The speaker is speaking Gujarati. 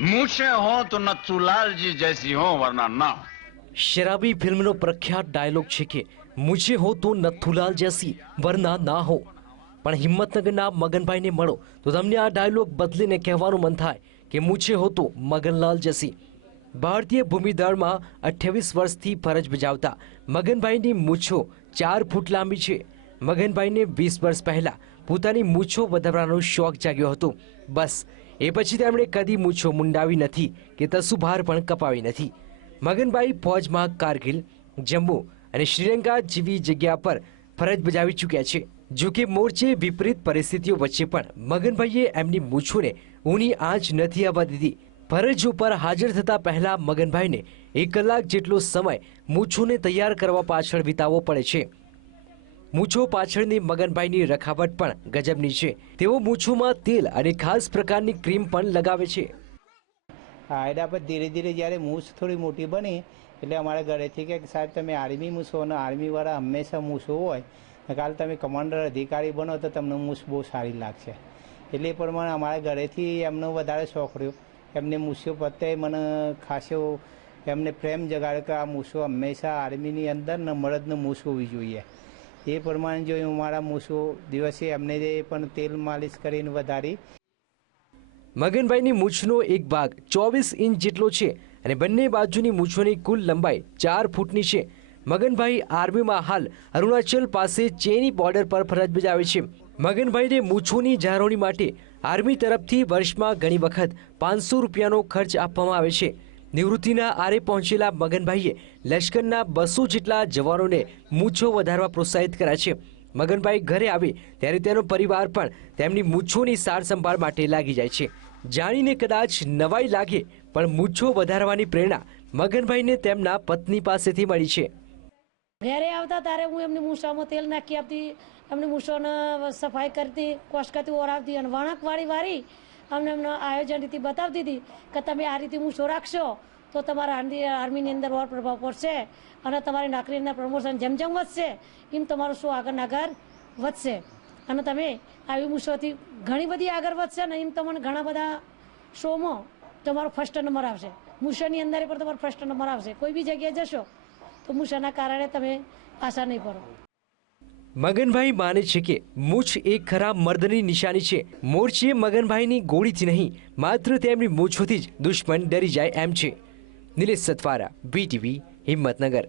મૂછે હો તો નથુલાલજી જૈસી હો વરના ના શરાબી ફિલ્મનો પ્રખ્યાત ડાયલોગ છે કે મુજે હો તો નથુલાલ જૈસી વરના ના હો પણ હિંમતનગરના મગનભાઈને મળો તો તમને આ ડાયલોગ બદલીને કહેવાનું મન થાય કે મુજે હો તો મગનલાલ જૈસી ભારતીય ભૂમિદળમાં અઠ્યાવીસ વર્ષથી ફરજ બજાવતા મગનભાઈની મૂછો ચાર ફૂટ લાંબી છે મગનભાઈને વીસ વર્ષ પહેલા પોતાની મૂછો વધારવાનો શોખ જાગ્યો હતો બસ એ પછી તેમણે કદી મૂછો મુંડાવી નથી કે તસુભાર પણ કપાવી નથી. મગનભાઈ ફોજમાં કારગિલ, જમ્મુ અને શ્રીલંકા જેવી જગ્યા પર ફરજ બજાવી ચૂક્યા છે. જો કે મોરચે વિપરીત પરિસ્થિતિઓ વચ્ચે પણ મગનભાઈએ એમની મૂછોને ઊની આંચ નથી આવવા દીધી. ફરજ ઉપર હાજર થતા પહેલા મગનભાઈને એક કલાક જેટલો સમય મૂછોને તૈયાર કરવા પાછળ વિતાવવો પડે છે. મૂછો પાછળની મગનભાઈની રખાવટ પણ ગજબની છે. તેઓ મૂછોમાં તેલ અને ખાસ પ્રકારની ક્રીમ પણ લગાવે છે. એના પર ધીરે ધીરે જ્યારે મૂછ થોડી મોટી બની, એટલે અમારા ઘરેથી કે સાહેબ, તમે આર્મી મૂછો અને આર્મીવાળા હંમેશા મૂછો હોય કાલે તમે કમાન્ડર અધિકારી બનો તો તમને મૂછ બહુ સારી લાગશે. એટલે એ પ્રમાણે અમારા ઘરેથી એમનો વધારે શોખ રહ્યો. એમને મૂછો પ્રત્યે મને ખાસો એમને પ્રેમ જગાડ્યો કે આ મૂછો હંમેશા આર્મીની અંદર ને મળદને મૂછ હોવી જોઈએ. એ પ્રમાણે જો હું મારા મૂછો દિવસે એમને પણ તેલ માલિશ કરીને વધારી. મગનભાઈની મૂછનો એક ભાગ ચોવીસ ઇંચ જેટલો છે અને બંને બાજુની મૂછોની કુલ લંબાઈ ચાર ફૂટની છે. મગનભાઈ આર્મીમાં હાલ અરુણાચલ પાસે ચેની બોર્ડર પર ફરજ બજાવે છે. મગનભાઈને મૂછોની જાળવણી માટે આર્મી તરફથી વર્ષમાં ઘણી વખત પાંચસો રૂપિયાનો ખર્ચ આપવામાં આવે છે. નિવૃત્તિના આરે પહોંચેલા મગનભાઈએ લશ્કરના બસો જેટલા જવાનોને મૂછો વધારવા પ્રોત્સાહિત કર્યા છે. મગનભાઈ ઘરે આવે ત્યારે તેનો પરિવાર પણ તેમની મૂછોની સાર સંભાળ માટે લાગી જાય છે. જાણીને કદાચ નવાઈ લાગે, પણ મૂછો વધારવાની પ્રેરણા મગનભાઈને તેમના પત્ની પાસેથી મળી છે. ઘરે આવતા ત્યારે હું એમની મૂછામાં તેલ નાખી આપતી, એમની મૂછોને સફાઈ કરતી, કોસકતી ઓરાવતી અને વણક વાળી વારી અમને એમનો આયોજન રીતે બતાવતી હતી કે તમે આ રીતે મૂછો રાખશો તો તમારા આર્મી આર્મીની અંદર ઓર પ્રભાવ પડશે અને તમારી નોકરીના પ્રમોશન જેમ જેમ વધશે, એમ તમારું શો આગળ આગળ વધશે. અને તમે આવી મૂછોથી ઘણી બધી આગળ વધશે ને એમ તમને ઘણા બધા શોમાં તમારો ફર્સ્ટ નંબર આવશે. મૂછોની અંદર પણ તમારો ફર્સ્ટ નંબર આવશે. કોઈ બી જગ્યાએ જશો તો મૂછાના કારણે તમે પાછા નહીં પડો. મગનભાઈ માને છે કે મૂછ એક ખરાબ મર્દની નિશાની છે. મોરચીએ મગનભાઈની ગોળીથી નહીં, માત્ર તેમની મૂછોથી જ દુશ્મન ડરી જાય એમ છે. નિલેશ સતવારા બીટીવી હિંમતનગર.